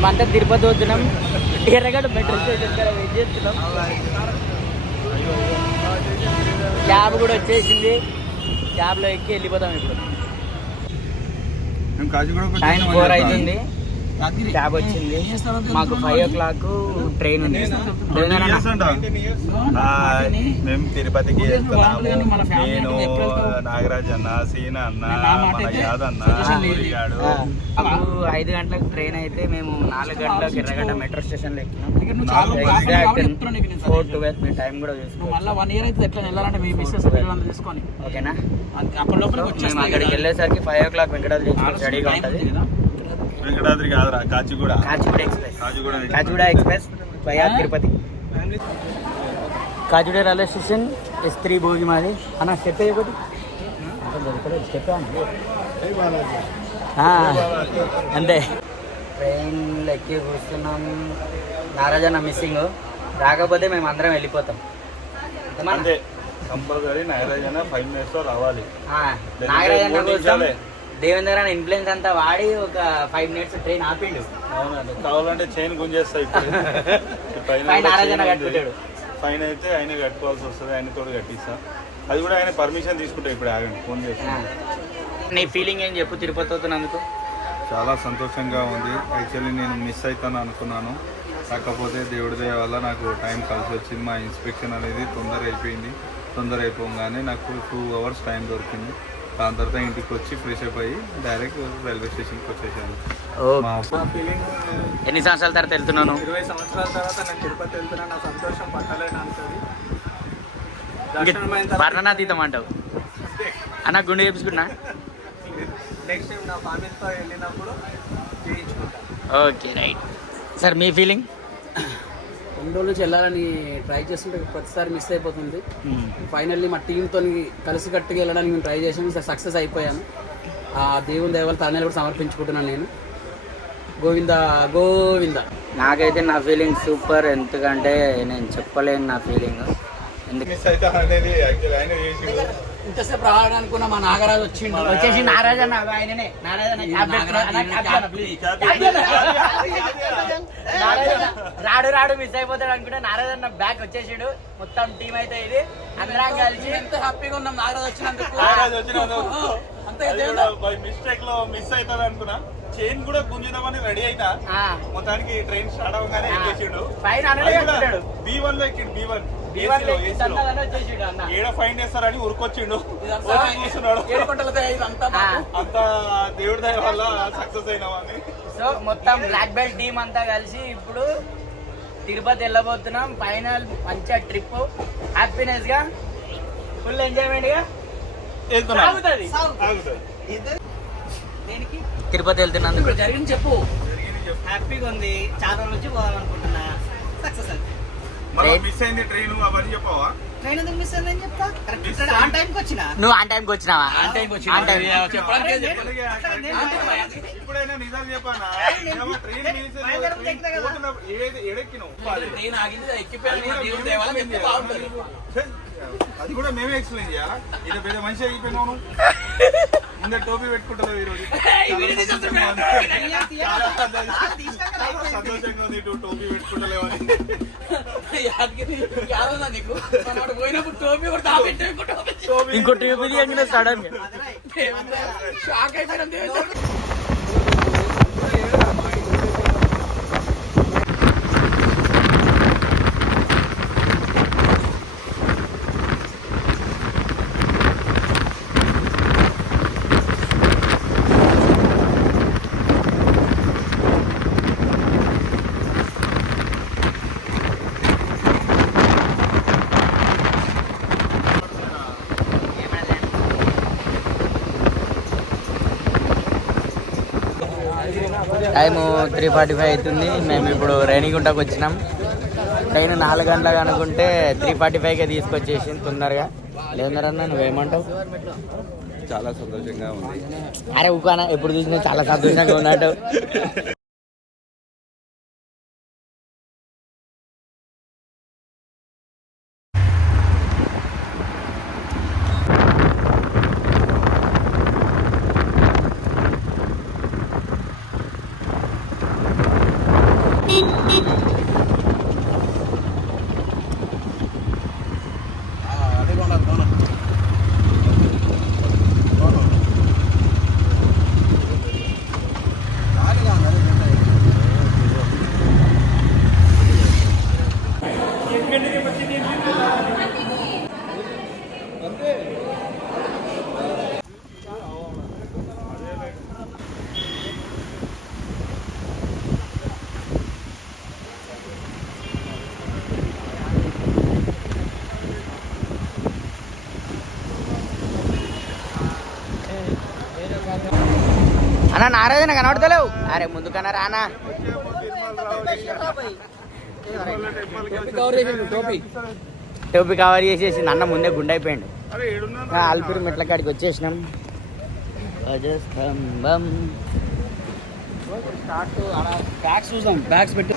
మేమంతా తిరుపతి వస్తున్నాం. ఎర్రగడ్డ మెట్రో స్టేషన్ కాడ వెయిట్ చేస్తున్నాం. క్యాబ్ కూడా వచ్చేసింది. క్యాబ్లో ఎక్కి వెళ్ళిపోతాం. ఇప్పుడు టైం 4 అవుతుంది. క్యాబ్ వచ్చింది. మాకు 5 o'clock ట్రైన్ ఉంది. మేము తిరుపతికి వెళ్తున్నాము. నేను, నాగరాజ్ అన్న, సీనా అన్న, మన యాదన్న, 5 గంటలకు ట్రైన్ అయితే మేము 4 గంటలకు ఎర్రగడ్డ మెట్రో స్టేషన్లో ఎక్కినాం. 4:12 మీ టైం కూడా చూసుకోండి. మళ్ళీ 1 year అయితే ఎట్లా వెళ్ళాలంటే మీ మిస్సెస్ తీసుకొని ఓకేనా. అప్పటిలోపల మేము అక్కడికి వెళ్ళేసరికి 5 o'clock వెంకటాద్రి రెడీగా ఉంటుంది. వెంకటాద్రి కాదురా, Kacheguda express via Tirupati. Kacheguda railway station S3 భోగి మాది అన్న. స్టెప్ ఒకటి స్టెప్ అంతే. ట్రైన్లో ఎక్కి కూర్చున్నాం. నారాజన్న మిస్సింగ్. రాకపోతే మేము అందరం వెళ్ళిపోతాం. అంతే కంపల్సరీ. నాగరాజన్న 5 minutes లో రావాలి. నాగరాజన్న కోసం దేవేంద్ర ఇన్ఫ్లుయెన్స్ అంతా వాడి ఒక 5 minutes ట్రైన్ ఆపిండు. అవునండి, కావాలంటే చైన్ గుంజేస్తాయి. ఫైన్ అయితే ఆయన కట్టుకోవాల్సి వస్తుంది. ఆయన తోడు కట్టిస్తా. అది కూడా ఆయన పర్మిషన్ తీసుకుంటా. ఇప్పుడు ఆగండి, ఫోన్ చేసి. నీ ఫీలింగ్ ఏం చెప్పు తిరుపతి అవుతున్నందుకు? చాలా సంతోషంగా ఉంది. యాక్చువల్లీ నేను మిస్ అవుతాను అనుకున్నాను. కాకపోతే దేవుడి దయ వల్ల నాకు టైం కలిసి వచ్చింది. మా ఇన్స్పెక్షన్ అనేది తొందర అయిపోగానే నాకు 2 hours టైం దొరికింది. దాని తర్వాత ఇంటికి వచ్చి ఫ్రెష్ అప్ అయ్యి డైరెక్ట్ రైల్వే స్టేషన్కి వచ్చేసాను. ఎన్ని సంవత్సరాల తర్వాత వెళ్తున్నాను? 20 సంవత్సరాల తర్వాత నేను తిరుపతి వెళ్తున్నాను. నా సంతోషం పట్టలేని అంటుంది. వర్ణనాతీతం అంటావు అన్న. గుండె చేపించుకున్నా. నెక్స్ట్ టైం నా ఫ్యామిలీతో వెళ్ళినప్పుడు చేయించుకుంటా. Okay right. సార్ మీ ఫీలింగ్? 2 రోజుల నుంచి వెళ్ళాలని ట్రై చేస్తుంటే ప్రతిసారి మిస్ అయిపోతుంది. ఫైనల్లీ మా టీంతో కలిసి కట్టుగా వెళ్ళడానికి మేము ట్రై చేసాము. సక్సెస్ అయిపోయాను. ఆ దేవుని దయ వల్ల తనని కూడా సమర్పించుకుంటున్నాను నేను. గోవింద గోవింద. నాకైతే నా ఫీలింగ్ సూపర్. ఎందుకంటే నేను చెప్పలేను నా ఫీలింగ్. ఇంతసేపు రావడానుకున్న మా నాగరాజు వచ్చేసి నారాజు అన్న ఆయననే. రాడు మిస్ అయిపోతాడు అనుకుంటే నారాజు అన్న బ్యాక్ వచ్చేసాడు. మొత్తం టీం అయితే ఇది అందరం కలిసి ఎంత హ్యాపీగా ఉన్నాం నాగరాజు వచ్చినందుకు. మిస్టేక్ లో మిస్ అవుతుంది అనుకున్నా. చైన్ కూడా గుంజుదామని రెడీ అయినా మొత్తానికి ట్రైన్ స్టార్ట్ అవగానే ఎక్కేసాడు. B1 లో ఎక్కిండు. ఏడ ఫైన్ చేస్తారని ఉరికొచ్చిండు. కూర్చున్నాడు. అంతా దేవుడి దయ వల్ల సక్సెస్ అయినామని. సో మొత్తం బ్లాక్ బెల్ట్ టీం అంతా కలిసి ఇప్పుడు తిరుపతి వెళ్ళబోతున్నాం. ఫైనల్ మంచిగా ట్రిప్ హ్యాపీనెస్ గా ఫుల్ ఎంజాయ్మెంట్ గా తిరుపతి వెళ్తున్నందుకు జరిగింది చెప్పు. హ్యాపీగా ఉంది. చాలా రోజుల నుంచి పోవాలనుకుంటున్నా. సక్సెస్ అది. మిస్ అయింది ట్రైన్ అవన్నీ చెప్పవా? ట్రైన్ ఎందుకు మిస్ అయిందని చెప్తా. కరెక్ట్ ఆన్ టైంకి వచ్చినా. నువ్వు ఆన్ టైంకి వచ్చినావా? ఇప్పుడైనా నిజం చెప్పానా? ట్రైన్ ఆగింది అది కూడా మేమే ఎక్స్ప్లెయిన్ చేయాలా? ఇది పెద్ద మనిషి అయిపోయినావు. ముందే టోపీ పెట్టుకుంటారు ఈరోజు. సంతోషంగా ఉంది. టోపీ పెట్టుకుంటలేవని. ఇంకో టోపీ సడన్ షాక్ అయిపోయినా. టైము 3:45 అవుతుంది. మేము ఇప్పుడు రేణిగుంటకు వచ్చినాం. ట్రైన్ 4 గంటలకు అనుకుంటే 3:45కే తీసుకొచ్చేసింది తొందరగా. లేదన్నా నువ్వేమంటావు? చాలా సంతోషంగా ఉంది. అరే ఊకానా ఎప్పుడు చూసినా చాలా సంతోషంగా ఉన్నట్టు. అన్న నారాజన కనబడతలేవు. అరే ముందు కన్నా రానా. టోపీ కవర్ చేసేసి అన్న ముందే గుండె అయిపోయాడు. అల్పిరి మెట్ల కాడికి వచ్చేసినాం. ధ్వజస్తంభం బ్యాగ్స్ చూద్దాం. బ్యాగ్స్ పెట్టి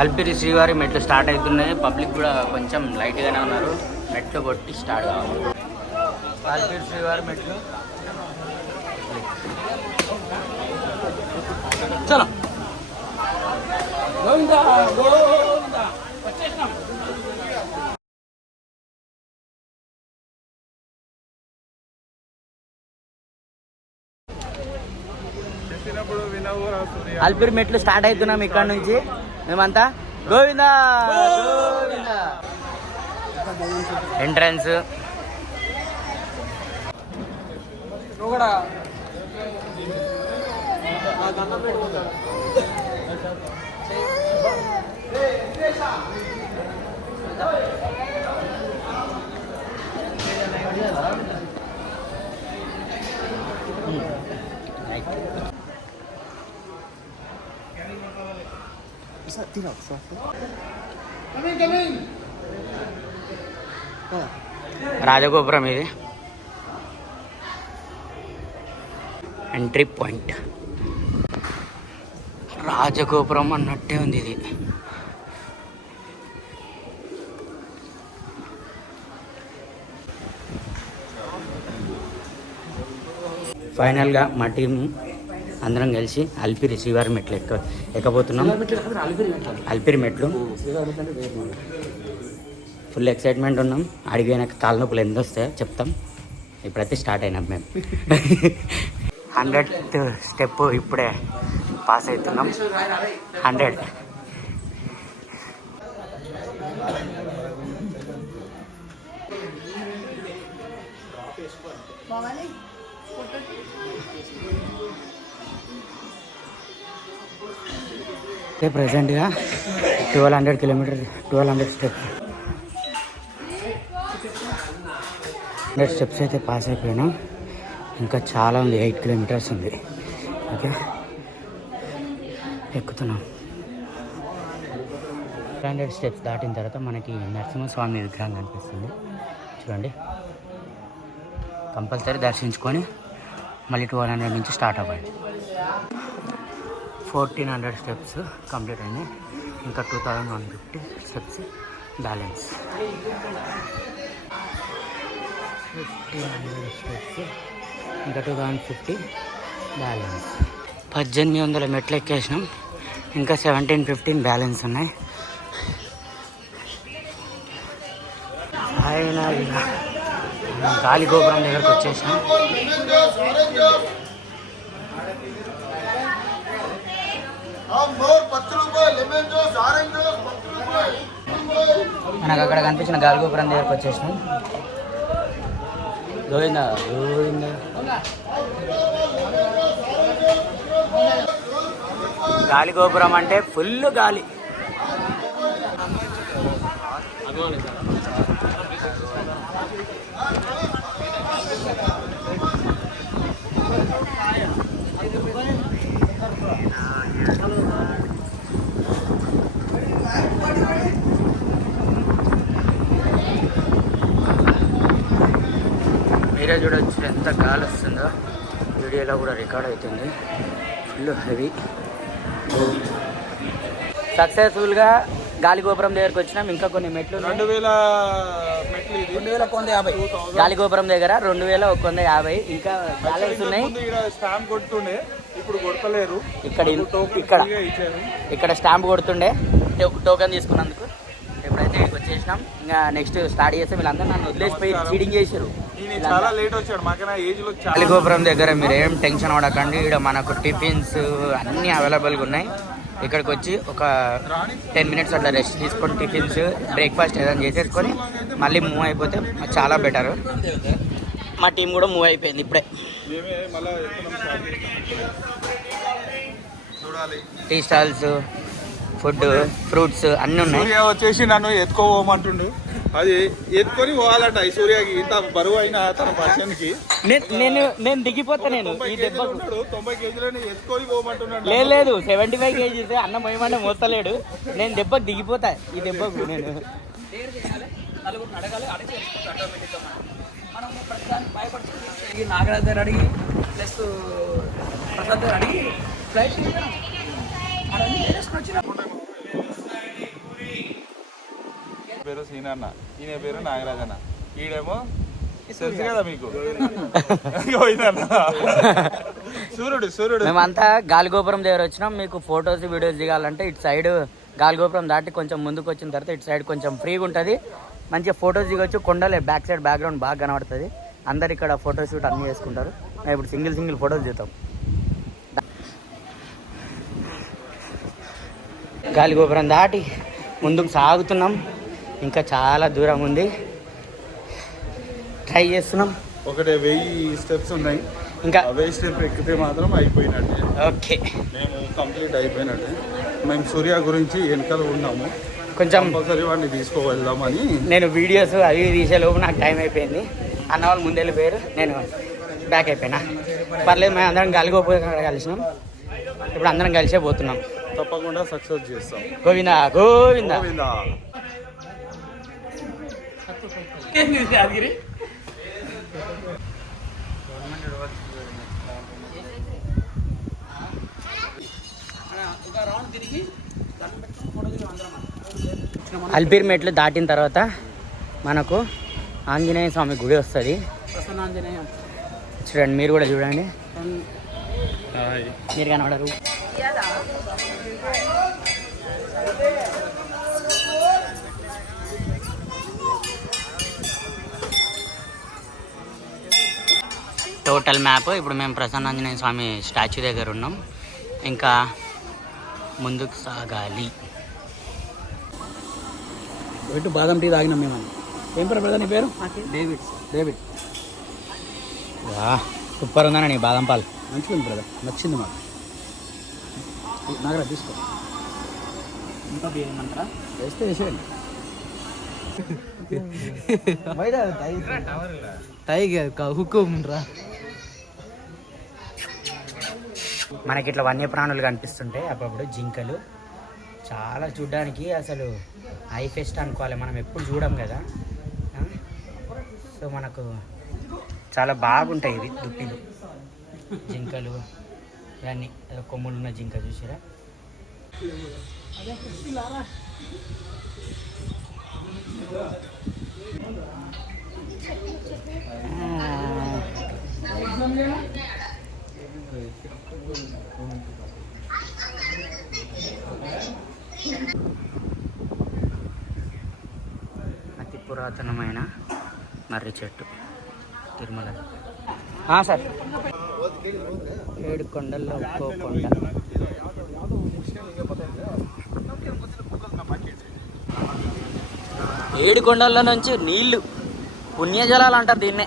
అల్పిరి శ్రీవారి మెట్లు స్టార్ట్ అవుతున్నాయి. పబ్లిక్ కూడా కొంచెం లైట్గానే ఉన్నారు. మెట్లు కొట్టి స్టార్ట్ కావాలి. అల్పిరి శ్రీవారి మెట్లు చలో గోవిందా గోవిందా వచ్చేసినాం. అల్పిరి మెట్లు స్టార్ట్ అవుతున్నాం. ఇక్కడ నుంచి మేమంతా గోవిందా గోవిందా. ఎంట్రన్స్ కూడా రాజగోపురం ఇది ఎంట్రీ పాయింట్. రాజగోపురం అన్నట్టే ఉంది ఇది. ఫైనల్గా మా టీం అందరం కలిసి అల్పిరి శ్రీవారి మెట్లు ఎక్కబోతున్నాం. అల్పిరి మెట్లు ఫుల్ ఎక్సైట్మెంట్ ఉన్నాం. అడిగినాక కాళ్ళ నొప్పులు ఎంత వస్తాయో చెప్తాం. ఇప్పుడైతే స్టార్ట్ అయినాం మేము. 100th స్టెప్ ఇప్పుడే పాస్ అవుతున్నాం. 100 అయితే ప్రజెంట్గా 1200 కిలోమీటర్ 1200 స్టెప్స్ 100 స్టెప్స్ అయితే పాస్ అయిపోయినా. ఇంకా చాలా ఉంది. 8 కిలోమీటర్స్ ఉంది. ఓకే ఎక్కుతున్నాం. 100 స్టెప్స్ దాటిన తర్వాత మనకి నరసింహస్వామి విగ్రహం కనిపిస్తుంది. చూడండి, కంపల్సరీ దర్శించుకొని మళ్ళీ 1200 నుంచి స్టార్ట్ అవ్వండి. 1400 స్టెప్స్ కంప్లీట్ అయినాయి. ఇంకా 2150 స్టెప్స్ బ్యాలెన్స్. 1500 స్టెప్స్ ఇంకా 2050 బ్యాలెన్స్. 1800 మెట్లు ఎక్కేసినాం. ఇంకా 1715 బ్యాలెన్స్ ఉన్నాయి. ఫైనల్గా గాలి గోపురం దగ్గరకు వచ్చేసినాం. మనకు అక్కడ కనిపించిన గాలి గోపురం దగ్గరకు వచ్చేసినాం. గోవిందా గోవిందా. గాలి గోపురం అంటే ఫుల్ గాలి. మీరే చూడొచ్చు ఎంత గాలి వస్తుందో. వీడియోలో కూడా రికార్డ్ అవుతుంది. Full heavy. సక్సెస్ఫుల్గా గాలి గోపురం దగ్గరకు వచ్చినాం. ఇంకా కొన్ని మెట్లు 2150 గాలి గోపురం దగ్గర 2150 ఇంకా బ్యాలెన్స్ ఉన్నాయి. స్టాంప్ కొడుతుండే, ఇప్పుడు కొడతలేరు. ఇక్కడ స్టాంప్ కొడుతుండే టోకెన్ తీసుకున్నందుకు. ఇప్పుడైతే ఇక్కడికి వచ్చేసినాం. ఇంకా నెక్స్ట్ స్టార్ట్ చేస్తే వీళ్ళందరూ నన్ను వదిలేసిపోయి చీటింగ్ చేశారు. చాలా లేట్ వచ్చాడు. మాకైనా ఏజ్ లో గాలి గోపురం దగ్గర మీరు ఏం టెన్షన్ పడకండి. ఇక్కడ మనకు టిఫిన్స్ అన్నీ అవైలబుల్గా ఉన్నాయి. ఇక్కడికి వచ్చి ఒక 10 మినిట్స్ అట్లా రెస్ట్ తీసుకొని టిఫిన్స్ బ్రేక్ఫాస్ట్ ఏదైనా చేసేసుకొని మళ్ళీ మూవ్ అయిపోతే చాలా బెటర్. మా టీం కూడా మూవ్ అయిపోయింది ఇప్పుడే. టీ స్టాల్స్ ఫుడ్, ఫ్రూట్స్ అన్నీ ఉన్నాయి. సూర్య వచ్చేసి నన్ను ఎత్తుకోమంటుండు, అది ఎత్తుకొని పోవాలంట. ఈ సూర్యకి ఇంత బరువు అయిన తన పర్సన్కి నేను దిగిపోతా. నేను ఈ దెబ్బకు 90 కేజీలని ఎత్తుకొని పోమంటున్నాడు. లేదు 75 కేజీస్ అన్న పోయమంటే మోస్తలేడు. నేను దెబ్బకు దిగిపోతా ఈ దెబ్బకు. నేను నాగరాజ్ దగ్గర అడిగి ప్లస్ ప్రసాద్ దగ్గర అడిగి ఫ్లైట్ పేరు సీనన్న, ఈయన పేరు నాగరాజన్న, ఈడేమో తెలుసు కదా మీకు సూర్యుడు. మేమంతా గాలిగోపురం దగ్గర వచ్చినాం. మీకు ఫొటోస్ వీడియోస్ దిగాలంటే ఇటు సైడ్ గాలిగోపురం దాటి కొంచెం ముందుకు వచ్చిన తర్వాత ఇటు సైడ్ కొంచెం ఫ్రీగా ఉంటుంది. మంచిగా ఫొటోస్ దిగొచ్చు. కొండలే బ్యాక్ సైడ్ బ్యాక్గ్రౌండ్ బాగా కనబడుతుంది. అందరు ఇక్కడ ఫోటో షూట్ అన్నీ చేసుకుంటారు. మేము ఇప్పుడు సింగిల్ ఫొటోస్ తీస్తాం. గాలిగోపురం దాటి ముందుకు సాగుతున్నాం. ఇంకా చాలా దూరం ఉంది. ట్రై చేస్తున్నాం. ఒకటే 1000 స్టెప్స్ ఉన్నాయి. ఇంకా 1000 స్టెప్ ఎక్కితే మాత్రం అయిపోయినట్టే. ఓకే, మేము కంప్లీట్ అయిపోయినట్టే. మేము సూర్య గురించి వెనకాల ఉన్నాము. కొంచెం కంపల్సరీ వాడిని తీసుకువెళ్దామని నేను వీడియోస్ అవి తీసేలోపు నాకు టైం అయిపోయింది. అన్న వాళ్ళు ముందు వెళ్ళిపోయారు, నేను బ్యాక్ అయిపోయినా. పర్లేదు, మేము అందరం గాలిగోపురం కలిసినాం. ఇప్పుడు అందరం కలిసే పోతున్నాం. తప్పకుండా సక్సెస్ చేస్తాం. గోవిందా గోవిందా. అల్పీర్ మెట్లు దాటిన తర్వాత మనకు ఆంజనేయ స్వామి గుడి వస్తుంది. చూడండి, మీరు కూడా చూడండి. మీరు కనబడరు. Total map. ఇప్పుడు మేము ప్రసన్న ఆంజనేయ స్వామి స్టాచ్యూ దగ్గర ఉన్నాం. ఇంకా ముందుకు సాగాలి. ఇటు బాదం టీ తాగినాం మేము. ఏం పేరు బ్రదర్ నీ పేరు? డేవిడ్. వా, సూపర్ ఉందన్న నీ బాదం పాలు. మంచిగా ఉంది బ్రదర్, నచ్చింది మాకు. నాగరా తీసుకో. ఇంకా ఏమంటారా? వేస్తే వేసేయండి. మనకి ఇట్లా వన్యప్రాణులు కనిపిస్తుంటాయి అప్పుడప్పుడు. జింకలు చాలా చూడ్డానికి అసలు ఐ ఫెస్ట్ అనుకోవాలి. మనం ఎప్పుడు చూడం కదా. సో మనకు చాలా బాగుంటాయి ఇవి దుప్పిలు, జింకలు ఇవన్నీ. కొమ్ములు ఉన్న జింక చూసిరా. అతి పురాతనమైన మర్రి చెట్టు తిరుమల. సార్, 7 కొండల్లో ఒక్కో కొండ. ఏడు కొండల నుంచి నీళ్లు, పుణ్యజలాలు అంటారు దీన్నే.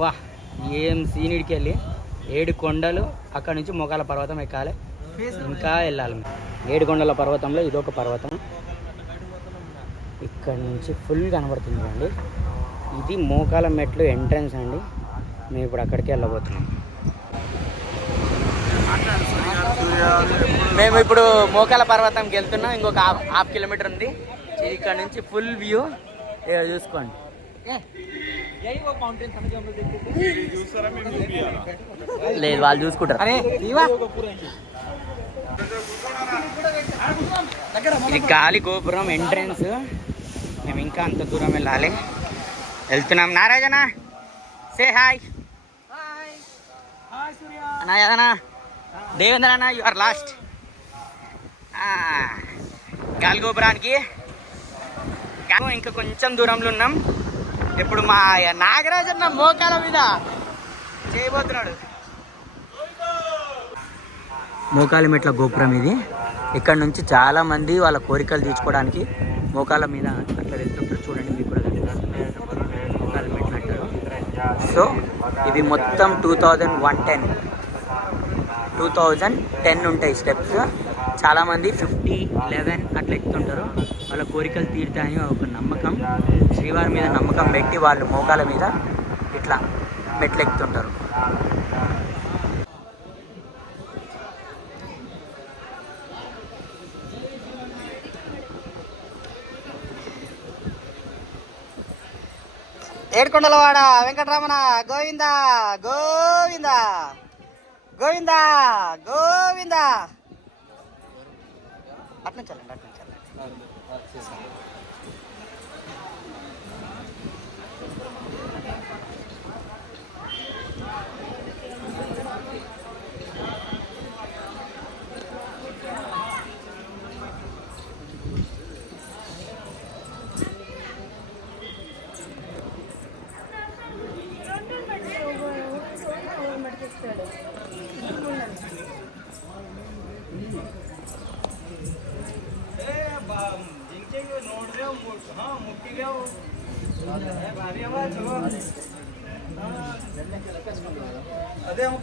వా, ఏం సీనిడికి వెళ్ళి 7 కొండలు, అక్కడ నుంచి మోకాల పర్వతం ఎక్కాలి. ఇంకా వెళ్ళాలి. 7 కొండల పర్వతంలో ఇదొక పర్వతం. ఇక్కడ నుంచి ఫుల్ కనబడుతుంది అండి. ఇది మోకాల మెట్లు ఎంట్రన్స్ అండి. మేము ఇప్పుడు అక్కడికి వెళ్ళబోతున్నాం. మేము ఇప్పుడు మోకాల పర్వతంకి వెళ్తున్నాం. ఇంకొక హాఫ్ కిలోమీటర్ ఉంది. ఇక్కడ నుంచి ఫుల్ వ్యూ చూసుకోండి. లేదు, వాళ్ళు చూసుకుంటారు. ఇది గాలి గోపురం ఎంట్రన్స్. మేము ఇంకా అంత దూరం వెళ్ళాలి. వెళ్తున్నాం. నారాజనా, సే హాయ్. అన్నా యదనా, దేవేంద్ర అన్న, యు ఆర్ లాస్ట్. గాలి గోపురానికి ఇంకా కొంచెం దూరంలో ఉన్నాం. ఇప్పుడు మా నాగరాజన్న మోకాల మీద చేయబోతున్నాడు. మోకాల మెట్ల గోపురం ఇది. ఇక్కడ నుంచి చాలా మంది వాళ్ళ కోరికలు తీర్చుకోవడానికి మోకాల మీద అట్లా వెళ్తుంటారు. చూడండి మీకు కూడా కనిపిస్తుంది. మోకాల మెట్లు అంటారు. సో ఇవి మొత్తం 2010 ఉంటాయి స్టెప్స్. చాలామంది 50, 11 అట్లా ఎక్కుతుంటారు. వాళ్ళ కోరికలు తీరుతాయని ఒక నమ్మకం. శ్రీవారి మీద నమ్మకం పెట్టి వాళ్ళు మోకాల మీద ఇట్లా మెట్లు ఎక్కుతుంటారు. ఏడుకొండలవాడ వెంకటరమణ గోవింద గోవింద గోవింద గోవింద. అట్లా చల్లండి, అట్లా చల్లండి.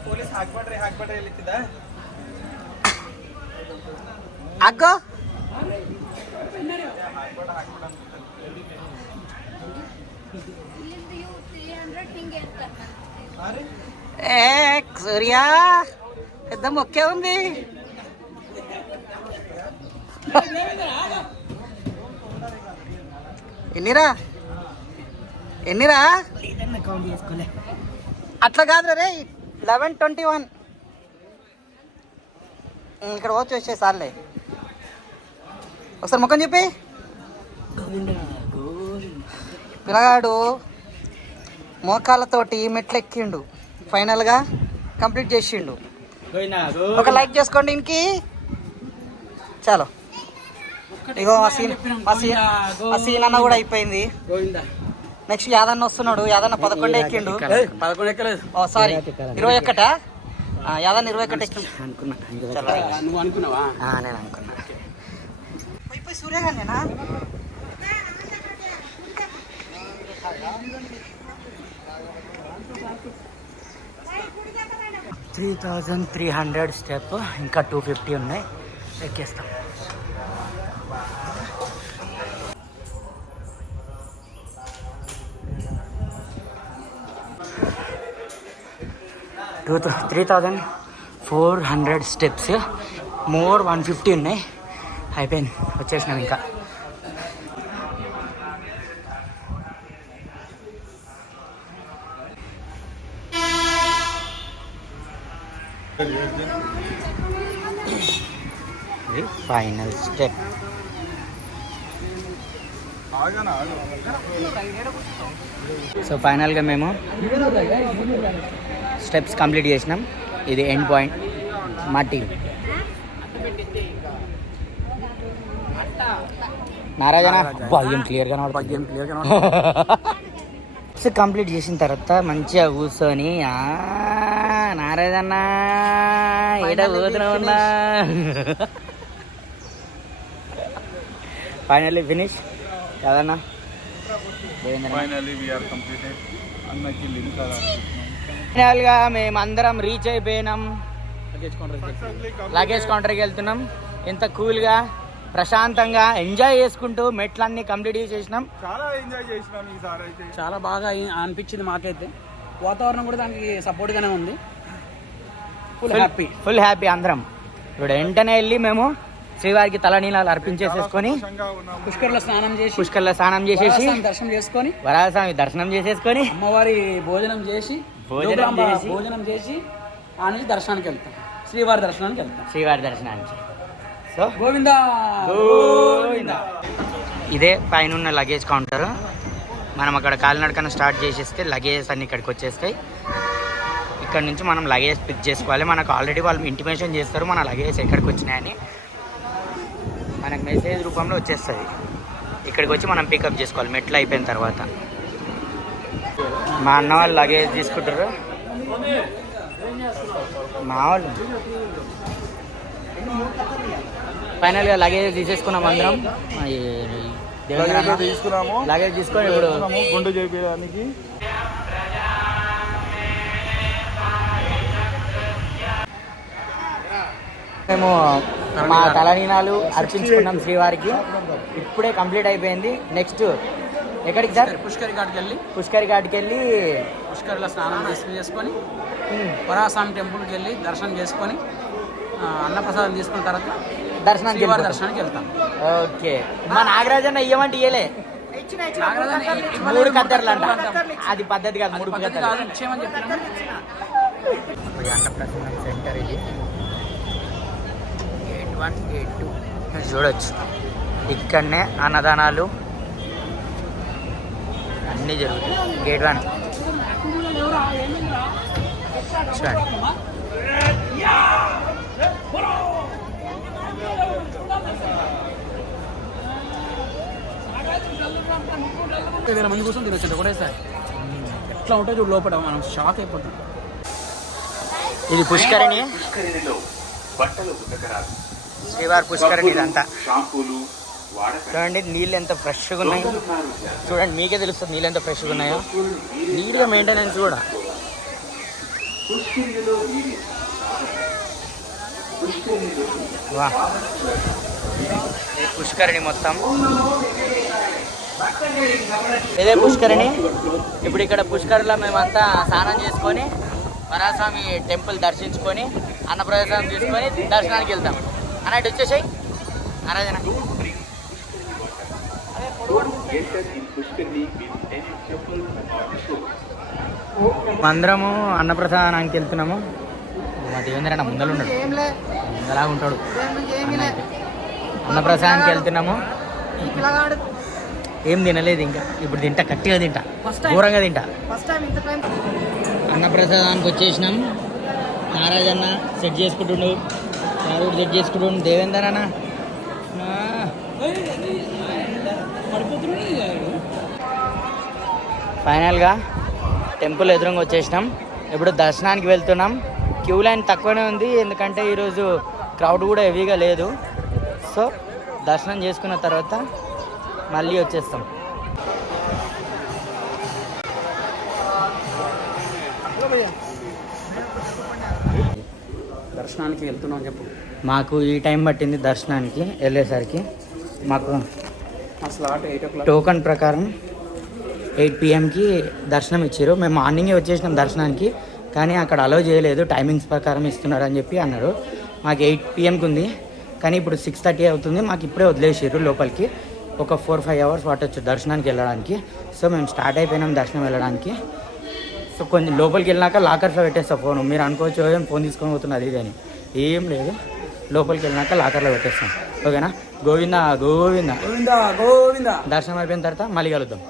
ಪೊಲೀಸ್ ಹಾಕ್ಬೇಡ್ರಿ ಎಲ್ಲಿತ್ತಿದ ಅಗ್ಗೋ ఏ సూర్య పెద్ద మొక్కే ఉంది. ఎన్నిరా అట్లా కాదు రే. 11:21 ఇక్కడ వచ్చి వచ్చేసార్లే. ఒకసారి ముఖం చెప్పి. పిల్లగాడు మోకాళ్ళతోటి మెట్లు ఎక్కిండు, ఫైనల్గా కంప్లీట్ చేసిండు. ఒక లైక్ చేసుకోండి ఇంకి. చాలు. ఇగో ఆ సీన్ అన్న కూడా అయిపోయింది. నెక్స్ట్ యాదన్న వస్తున్నాడు. యాదన్న 11 ఎక్కిండు. 11 ఎక్కలేదు. ఓ సారీ 21. యాదన్న 21 ఎక్కి అనుకున్నా. నువ్వు అనుకున్నావా? నేను అనుకున్నా. పోయి సూర్యగానేనా 3300 స్టెప్. ఇంకా 250 ఉన్నాయి. ఎక్కేస్తాం. Two 3400 steps. మోర్ 150 ఉన్నాయి. అయిపోయింది, వచ్చేసినాం. ఇంకా ఫైనల్ స్టెప్. సో ఫైనల్గా మేము స్టెప్స్ కంప్లీట్ చేసినాం. ఇది ఎండ్ పాయింట్. మా టీం నారాయణ ఏం క్లియర్గా కంప్లీట్ చేసిన తర్వాత మంచిగా కూర్చొని నారాయణ ఏడా పోతున్నా. ఫైనల్లీ ఫినిష్ కదన్నా. ఫైనల్గా మేమందరం రీచ్ అయిపోయినాం. లగేజ్ కౌంటర్కి వెళ్తున్నాం. ఎంత కూల్గా ప్రశాంతంగా ఎంజాయ్ చేసుకుంటూ మెట్లన్నీ కంప్లీట్ చేసేసినాం. చాలా ఎంజాయ్ చేసినాం ఈసారి అయితే. చాలా బాగా అనిపించింది మాకైతే. వాతావరణం కూడా దానికి సపోర్ట్గానే ఉంది. ఫుల్ హ్యాపీ అందరం. ఇప్పుడు వెంటనే వెళ్ళి మేము శ్రీవారికి తలనీలాలు అర్పించేసేసుకొని పుష్కర్లో స్నానం చేసేసి దర్శనం చేసుకొని వరాహస్వామి దర్శనం చేసేసుకొని అమ్మవారి భోజనం చేసి ఆ నుంచి దర్శనానికి వెళ్తాం. శ్రీవారి దర్శనానికి. సో గోవిందా గోవిందా. ఇదే పైన ఉన్న లగేజ్ కౌంటర్. మనం అక్కడ కాలినడకన స్టార్ట్ చేసేస్తే లగేజెస్ అన్ని ఇక్కడికి వచ్చేస్తాయి. ఇక్కడ నుంచి మనం లగేజ్ పిక్ చేసుకోవాలి. మనకు ఆల్రెడీ వాళ్ళు ఇంటిమేషన్ చేస్తారు మన లగేజ్ ఎక్కడికి వచ్చినాయని. మనకు మెసేజ్ రూపంలో వచ్చేస్తుంది. ఇక్కడికి వచ్చి మనం పికప్ చేసుకోవాలి మెట్లు అయిపోయిన తర్వాత. మా అన్న వాళ్ళు లగేజ్ తీసుకుంటారు, మా వాళ్ళు ఫైనల్గా లగేజ్ తీసేసుకున్నాం అందరం. తీసుకున్నాము లగేజ్ తీసుకొని ఇప్పుడు గుండు చేయించడానికి. మేము మా తలనీనాలు అర్పించుకున్నాం శ్రీవారికి. ఇప్పుడే కంప్లీట్ అయిపోయింది. నెక్స్ట్ ఎక్కడికి సార్? పుష్కరి ఘాట్కి వెళ్ళి పుష్కరిలో స్నానం చేసుకొని వరాస్వామి టెంపుల్కి వెళ్ళి దర్శనం చేసుకొని అన్నప్రసాదం తీసుకున్న తర్వాత దర్శనానికి వెళ్తాం. ఓకే. మా నాగరాజన్న ఇయ్యమంటే ఇయ్యలే, 3 కత్తెరలు అంట. అది పద్ధతి కాదు, 3 కత్తెరలు ఇచ్చేయమని చెప్పినాము. అన్నప్రసన్నం సెంటర్ ఇది. గేట్ 1 గేట్ 2 మీరు చూడొచ్చు. ఇక్కడనే అన్నదానాలు అన్నీ జరుగుతాయి. గేట్ 1 చూడండి. వేల మంది కోసం తినొచ్చు ఒకటేసారి. ఎట్లా ఉంటే చూడు లోపల మనం షాక్ అయిపోతాం. ఇది పుష్కరిణి, శ్రీవారి పుష్కరిణి ఇదంతా. చూడండి నీళ్ళు ఎంత ఫ్రెష్గా ఉన్నాయో చూడండి, మీకే తెలుస్తుంది నీళ్ళు ఎంత ఫ్రెష్గా ఉన్నాయో. నీట్గా మెయింటెనెన్స్ కూడా. వా, పుష్కరిణి మొత్తం ఇదే పుష్కరిణి. ఇప్పుడు ఇక్కడ పుష్కరిలో మేమంతా స్నానం చేసుకొని వరాస్వామి టెంపుల్ దర్శించుకొని అన్నప్రసాదం తీసుకొని దర్శనానికి వెళ్తాం. అన్నట్టు వచ్చేసాయి ఆరాధన. అందరము అన్నప్రసాదానికి వెళ్తున్నాము. మా దేవేంద్ర ముందలు ఉన్నాడు, ముందలా ఉంటాడు. అన్నప్రసాదానికి వెళ్తున్నాము. ఏం తినలేదు ఇంకా, ఇప్పుడు తింటా, గట్టిగా తింటా, ఘోరంగా తింటా. అన్నప్రసాదానికి వచ్చేసినాం. నారాజన్న సెట్ చేసుకుంటుండు, రావుడు సెట్ చేసుకుంటుండు, దేవేందర్ అన్న ఫైనల్గా టెంపుల్ ఎదురుగా వచ్చేసినాం. ఇప్పుడు దర్శనానికి వెళ్తున్నాం. క్యూ లైన్ తక్కువనే ఉంది, ఎందుకంటే ఈరోజు క్రౌడ్ కూడా హెవీగా లేదు. సో దర్శనం చేసుకున్న తర్వాత మళ్ళీ వచ్చేస్తాం. దర్శనానికి వెళ్తున్నాం చెప్పు. మాకు ఈ టైం పట్టింది దర్శనానికి వెళ్ళేసరికి. మాకు స్లాట్ 8 o'clock టోకన్ ప్రకారం 8 PM దర్శనం ఇచ్చారు. మేము మార్నింగే వచ్చేసినాం దర్శనానికి, కానీ అక్కడ అలౌ చేయలేదు, టైమింగ్స్ ప్రకారం ఇస్తున్నారు అని చెప్పి అన్నారు. మాకు 8 PM ఉంది, కానీ ఇప్పుడు 6:30 అవుతుంది. మాకు ఇప్పుడే వదిలేసారు లోపలికి. ఒక 4-5 hours పట్టొచ్చు దర్శనానికి వెళ్ళడానికి. సో మేము స్టార్ట్ అయిపోయినాం దర్శనం వెళ్ళడానికి. సో కొంచెం లోపలికి వెళ్ళినాక లాకర్స్లో పెట్టేస్తా ఫోన్. మీరు అనుకోవచ్చు ఏం ఫోన్ తీసుకొని పోతున్నది ఇది అని, ఏం లేదు. లోపలికి వెళ్ళినాక లాకర్లో పెట్టేస్తాం. ఓకేనా? గోవిందా గోవిందా. గోవిందా. దర్శనం అయిపోయిన తర్వాత మళ్ళీ కలుద్దాం.